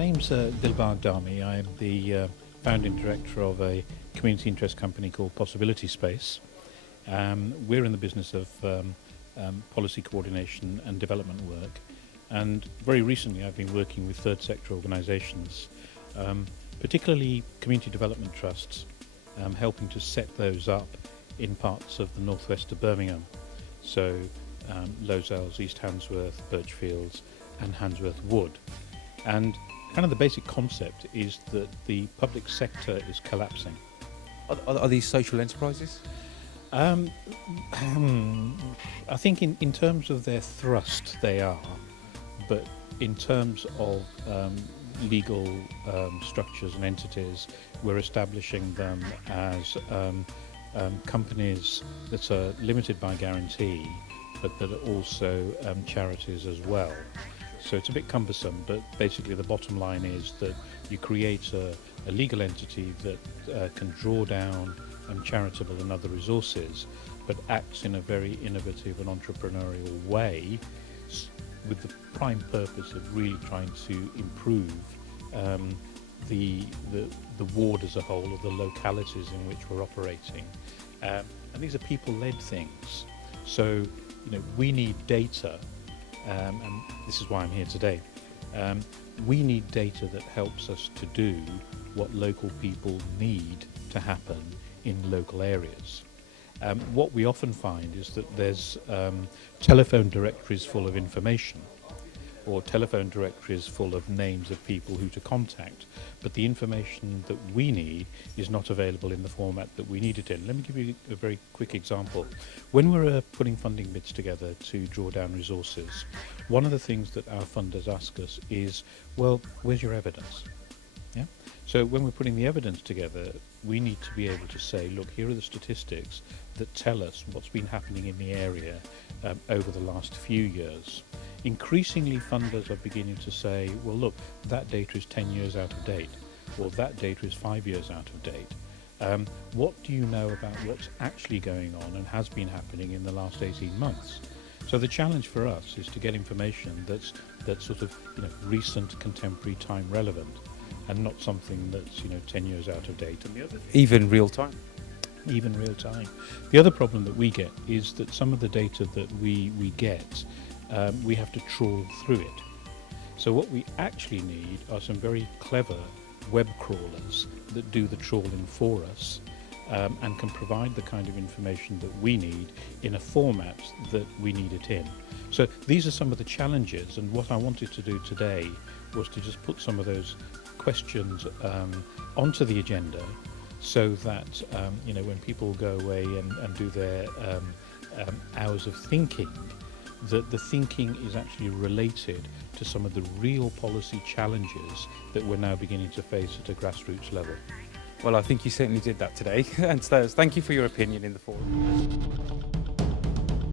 name's Dilbagh Dhami. I'm the founding director of a community interest company called Possibility Space. We're in the business of policy coordination and development work, and very recently I've been working with third sector organisations, particularly community development trusts, helping to set those up in parts of the northwest of Birmingham. So Lozells, East Handsworth, Birchfields and Handsworth Wood. And kind of the basic concept is that the public sector is collapsing. Are these social enterprises? I think in terms of their thrust they are, but in terms of legal structures and entities, we're establishing them as companies that are limited by guarantee, but that are also charities as well. So it's a bit cumbersome, but basically the bottom line is that you create a legal entity that can draw down charitable and other resources, but acts in a very innovative and entrepreneurial way with the prime purpose of really trying to improve the ward as a whole, or the localities in which we're operating. And these are people-led things. So, we need data, and this is why I'm here today. We need data that helps us to do what local people need to happen in local areas. What we often find is that there's telephone directories full of information, or telephone directories full of names of people who to contact, but the information that we need is not available in the format that we need it in. Let me give you a very quick example. When we're putting funding bids together to draw down resources, one of the things that our funders ask us is, well, where's your evidence? Yeah? So when we're putting the evidence together, we need to be able to say, look, here are the statistics that tell us what's been happening in the area over the last few years. Increasingly, funders are beginning to say, well, look, that data is 10 years out of date, or that data is 5 years out of date. What do you know about what's actually going on and has been happening in the last 18 months? So the challenge for us is to get information that's sort of recent, contemporary, time relevant, and not something that's 10 years out of date. And the other Even real time? Even real time. The other problem that we get is that some of the data that we get, we have to trawl through it. So what we actually need are some very clever web crawlers that do the trawling for us, and can provide the kind of information that we need in a format that we need it in. So these are some of the challenges, and what I wanted to do today was to just put some of those questions onto the agenda, so that when people go away and do their hours of thinking, that the thinking is actually related to some of the real policy challenges that we're now beginning to face at a grassroots level. Well, I think you certainly did that today, and so thank you for your opinion in the forum.